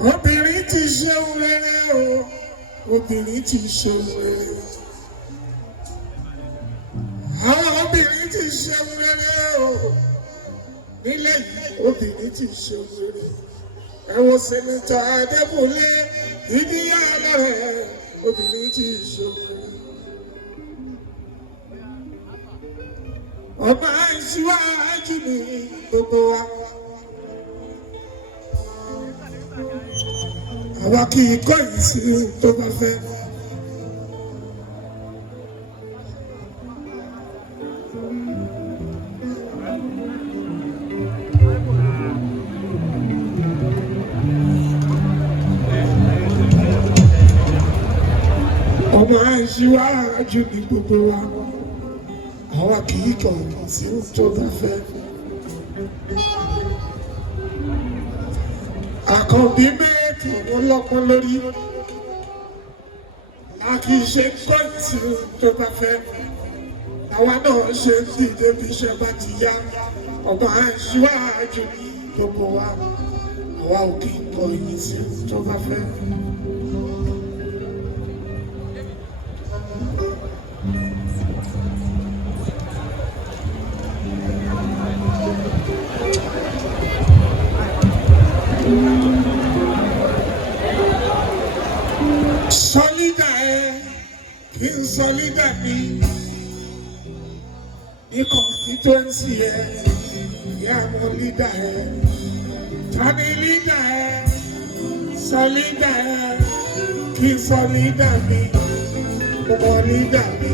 Obìnrin ti ṣeun rere o, obìnrin ti ṣeun rere. Àwọn obìnrin ti ṣeun rere o, nílẹ̀ yìí obìnrin ti ṣeun rere. Ẹ wo Sẹ́nitọ̀ Adébúlé ìdíyà lọ́rẹ̀, obìnrin ti ṣeun rere. Ọba Ìṣíwájú ni gbogbo wa. Àwa kì í kọ̀yìn sí tó bá fẹ́. Ọba Ìṣíwájú ni gbogbo wa. Àwa kì í kọ̀yìn sí tó bá fẹ́. Àkànbí méjì wọn lọ́pọ́n lórí. A kì í ṣe kọ̀yìn sí tó bá fẹ́. Àwa náà ṣe dìde bí iṣẹ́ bá ti yá. Ọba Ìṣíwájú ni gbogbo wa. Àwa ò kì í kọ̀yìn sí tó bá fẹ́. Sọ́lídà ẹ kí n sọ́lídà mi ní constituency ẹ ìyá àwọn lídà ẹ tani lídà ẹ sọ́lídà ẹ kí n sọ́lídà mi ọmọ lídà mi.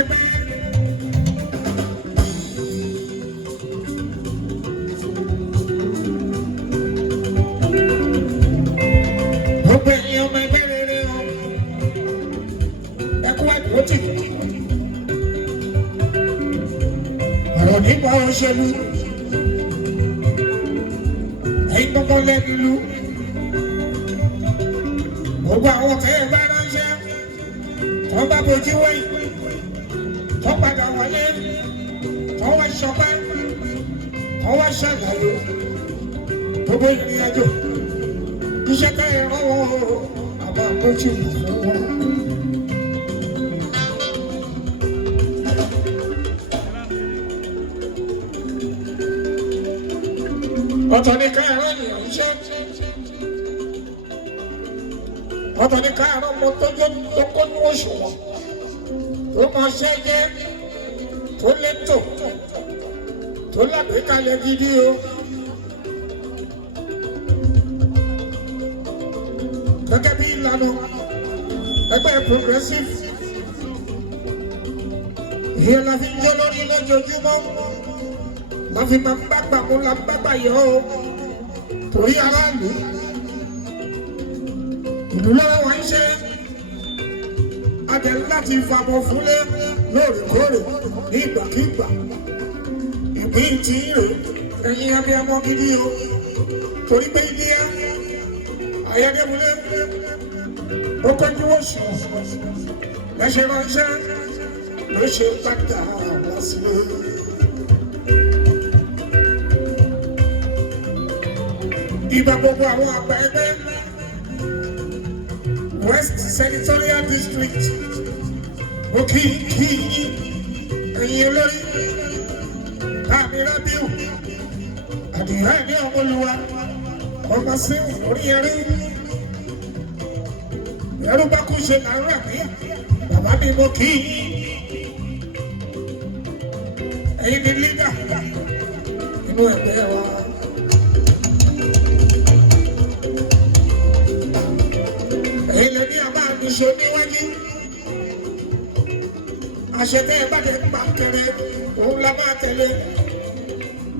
ẹgbẹ́. Gbogbo ẹ̀yin ọmọ ẹgbẹ́ rere o, ẹ kú àdúrótì. Ọ̀rọ̀ nípa òṣèlú, ẹ̀yin gbọ́ngàn lẹ́nu. Gbogbo àwọn tẹ́ ẹ bá ránṣẹ́, wọ́n bá bojú wẹ̀yìn, wọ́n padà wọlé, wọ́n wá ṣọpẹ́, wọ́n wá ṣàlàyé. Gbogbo ìrìn àjò, iṣẹ́ tẹ́ ẹ rán wọn o, àbá àbójú fún wọn. Ọ̀tọ̀ ni ká ẹ̀rọ ènìyàn iṣẹ́. Ọ̀tọ̀ ni ká ẹ̀rọ ọmọ tó kó ní òṣùwọ̀n. Tó máa ṣẹ́ jẹ́, tó létò, tó lágbèékalẹ̀ gidi o. Gẹ́gẹ́ bí ìlànà ẹgbẹ́ progressive. Ìyẹn la fi ń jó lórí lójoojúmọ́. La fi máa ń bá mú la ń bá yọ o. Torí aráàlú. Ìlú lọ́wọ́ wá ń ṣe. Adẹ̀ láti fàbọ̀ fúnlé lóòrèkóòrè ní ìgbàkígbà. Ìpín tí ń rè ẹ̀yin abiyamọ gidi o. Torí pé ibi ẹ̀ ayẹ́dẹ́múlé ó kọjú oṣù lẹ́ṣẹ̀ ránṣẹ́ ló ṣe padà wá sílé. Ìgbà gbogbo àwọn àgbà ẹgbẹ́ West Senatorial District ó kí ẹ̀yin olórí Káàmì Rábíù Àdìrá ní Ọmọlúwa ọmọ sí orí ẹrí ẹrú bá kú ṣe làárọ̀ ní bàbá mi mo kí ẹ̀yin ní lídà nínú ẹgbẹ́ wa. Ẹ̀yin lè ní àbá mi ṣe níwájú àṣetẹ́ ẹ bá dé pa kẹrẹ òun la máa tẹ̀lé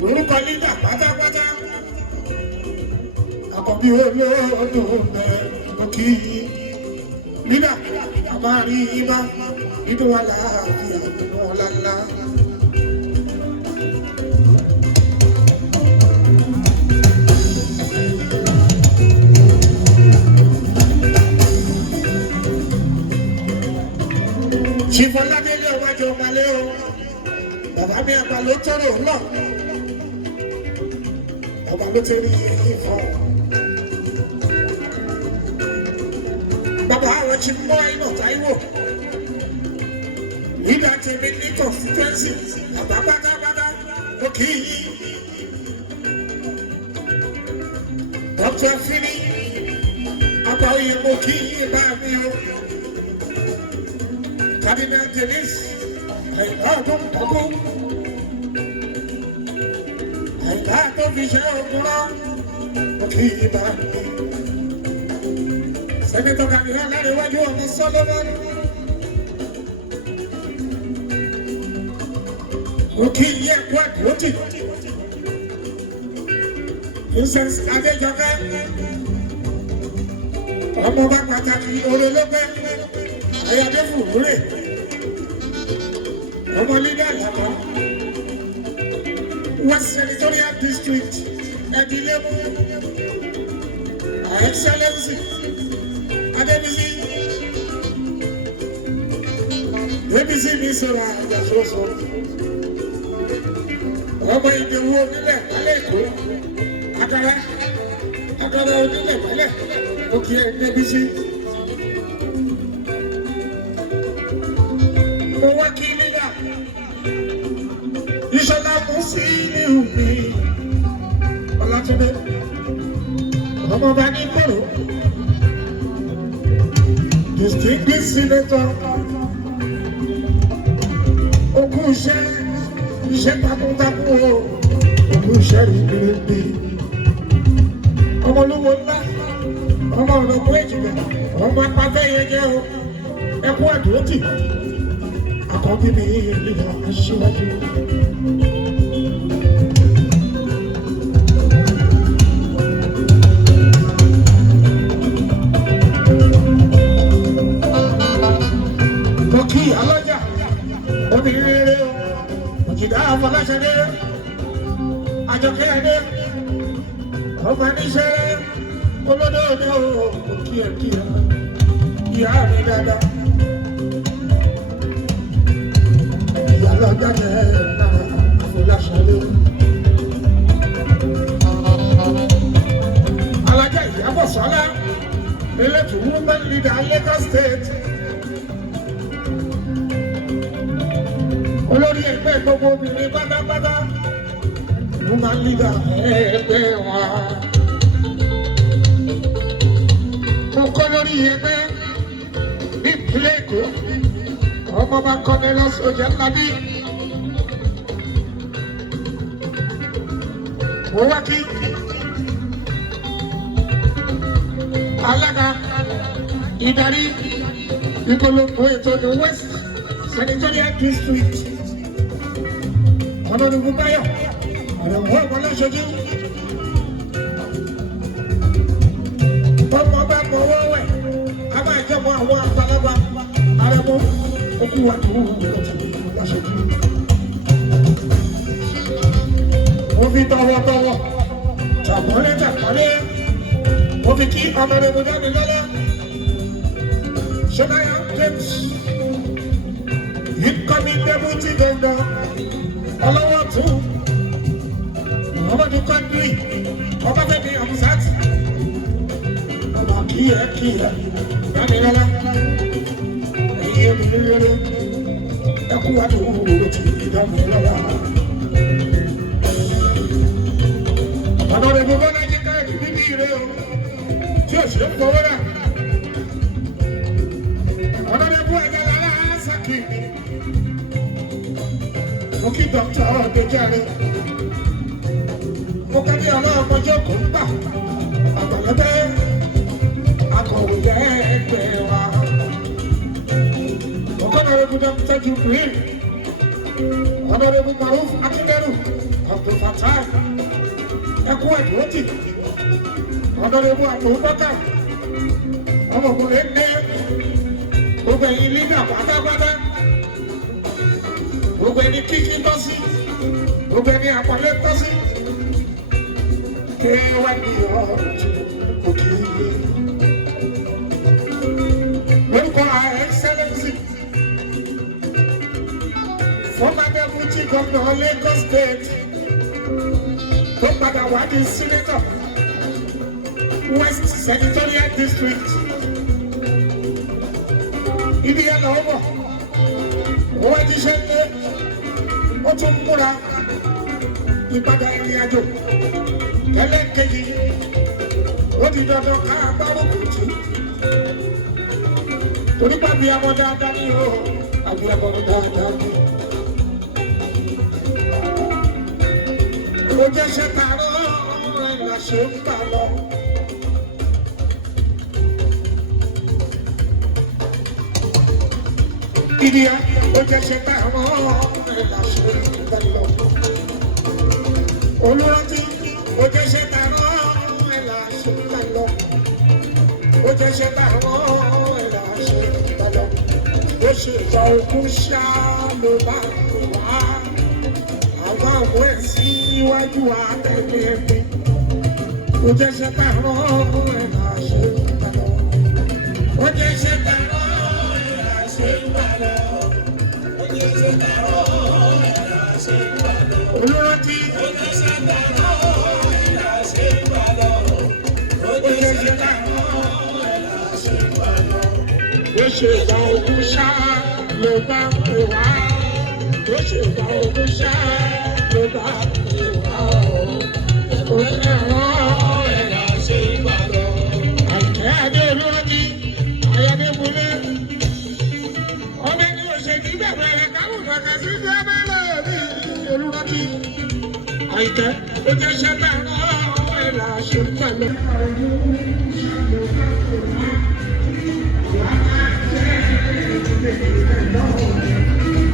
lórúkọ lídà pátápátá. Àkọ́bí olóòdùn mẹ́ kí lídà àmárí ibá nínú wa láàbíà nínú ọ̀làlá. Ṣìfọ́ládélé ọwájú ọmọlé o, bàbá mi àgbà ló tọrọ náà, ọba ló tẹ̀lé èyí fún ọ. Bàbá àwọn ti mọ́ iná Táíwò. Lídà tèmi ní constituency. Bàbá pátápátá ó kì í yí. Dr. Fini àgbà oyè mo kì í yí bá mi o. Cardinal Dennis Àyìnlá ọdún ọdún. Àyìnlá tó fi ṣe ogun lọ ó kì í yí bá mi. Senator Gani Aláréwájú ọmọ Solomon. Ó kí í yẹ kú àdúrótì. Princess Adéjọkẹ́. Ọmọ bá pàtàkì olólógbé. Ayáde Fùrúrè. Ọmọ lídà Àlàbá. West Senatorial District. Ẹ̀dínlẹ́mú. Her Excellency. Adébísí mi sọ̀rọ̀ àjàsọ́sọ́ ọmọ ìdèwú onílẹ̀ wálé èkó agara onílẹ̀ wálé òkè Adébísí. Mo wá kí lídà Ìṣọ̀lá Musiliu mi Ọlátúndé ọmọ bá ní kòrò. Distinguished Senator, òkú iṣẹ́ takuntakun o, òkú iṣẹ́ ribiribi. Ọmọ olúwo ńlá, ọmọ ọ̀rọ̀kú èjìgbà, ọmọ apáfẹ́ yẹn jẹ́ o, ẹkú àdúrótì. àkọ́bí mi lílọ aṣíwájú. Mo kí alájà obìnrin rere o, òjìdá Afọláṣadé, Àjọkẹ́ Adé, ọba níṣẹ́ olódòdó o, mo kí ẹ ìyá mi dáadáa. Ìyálọ́jà jẹ́ Afọláṣadé. Alájà Ìyábọ̀ Sọ́lá, elétò women leader Lagos State. Olórí ẹgbẹ́ gbogbo obìnrin pátápátá women leader ẹgbẹ́ wa. Mo kọ́ lórí ẹgbẹ́ ní ìpínlẹ̀ Èkó, ọmọọba Cornelius Oyèlábí. Mo wá kí alága ìdarí ìpolongo ètò the West Senatorial District, Honorable Bayo Àrẹ̀mú Ọmọlẹ́ṣojú. Ọmọ bá mọwọ́ wẹ̀, a máa jọmọ àwọn àgbàlagbà. Àrẹ̀mú okú wa tó láṣojú. Mo fi tọwọ́tọwọ́ tàpọ́lé mo fi kí Honorable Dámilọ́lá Ṣọ́náyà James, incoming deputy governor ọlọ́wọ́ tún Muhammadu Kandri Ọbáfẹ́mi Hamzat. Ọba kí ẹ Dámilọ́lá, ẹ̀yin obìnrin rere ẹ kú wa tó ti Dámilọ́lá. Honorable Bọ́lájí Káyọ̀dé bíbí rẹ̀ o, tí o ṣe ń fọwọ́ rà. Honorable Ẹ̀jẹ̀lára Sàkì, mo kí Dr. Ọ̀dẹ́jáde, mo kẹ́ ní ọlọ́mọjọ́ kò ń gbà, àgbàlẹ́bẹ́ akọ̀wé ẹgbẹ́ wa. Honorable Dr. Jubril, Honorable Maruf Akínbẹ́rù, Abdul Fattah, ẹkú ẹ̀dùnọ́tì, Honorable Abubakar, ọmọkùnrin ní gbogbo ẹ̀yin lídà pátápátá, gbogbo ẹni kíkí tọ́ sí, gbogbo ẹni àpọ̀lé tọ́ sí, kí wá ní ọ̀tún òkè ilé. Lórúkọ Her Excellency, former deputy governor Lagos State, tó padà wá di senator West Senatorial District. Ibi ẹ̀ lọ́wọ́ bọ̀, ó wá ti ṣe pé ó tún múra ìpadà ìrìn àjò ẹlẹ́ẹ̀kejì. Ó di dandan ká gbárùkù tì, torí pàbí ọmọ dáadáa ní o, àbí ọmọ dáadáa ní. Ó jẹ́ ṣe tààrọ̀ ẹ̀ là ṣe ń bà lọ. Ìdíyà ó jẹ́ ṣe tààrọ̀ ẹ̀ là ṣe ń bà lọ. Olúrántí ó jẹ́ ṣe tààrọ̀ ẹ̀ là ṣe ń bà lọ. Ó jẹ́ ṣe tààrọ̀ ẹ̀ là ṣe ń bà lọ. Ó ṣe ìjà òkú ṣá ló bá wà. Àwọn àwọn ẹ̀sìn iwájú àtẹ̀lé mi. Ó jẹ́ ṣe tààrọ̀ ẹ̀ là ṣe ń bà lọ. Ó jẹ́ ṣe tààrọ̀ ẹ̀ là ṣe ń bà lọ. Ó jẹ́ ṣe tààrọ̀ ẹ̀ là ṣe ń bà lọ. Olúrántí ó jẹ́ ṣe tààrọ̀ ẹ̀ là ṣe ń bà lọ. Ó jẹ́ ṣe tààrọ̀ ẹ̀ là ṣe ń bà lọ. Ó ṣe ìgbà ogun ṣá ló bá pè wá. Ó ṣe ìgbà ogun ṣá ló bá pè wá. Ó ṣe àwọn ẹ̀ là ṣe ń bà lọ. Àìkẹ́ Adé Olúrántí, Ayọ̀débúlé, ọmọ ẹni òṣèlú bẹ̀rẹ̀ rẹ̀ káwọn kàkà sí ti abẹ́ lọ́ọ̀bí Olúrántí. Àìkẹ́ ó jẹ́ ṣẹ́ tààrọ̀ ẹ̀ là ṣe ń bà lọ. Thank you.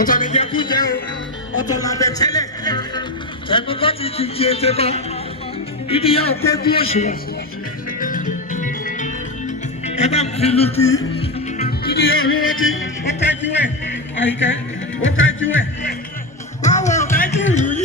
Ọ̀tọ̀ ni jẹkújẹ o, ọ̀tọ̀ làbẹ̀ tẹ́lẹ̀, ẹ̀gbọ́n ti ju ti ètè bọ́, ìdíyà òkú ojú òṣùwọ̀n. Ẹ bá fi lu kí ìdíyà òwúrọ̀ tí ó kájú ẹ̀, àyíká ó kájú ẹ̀. Báwo kájú ìlú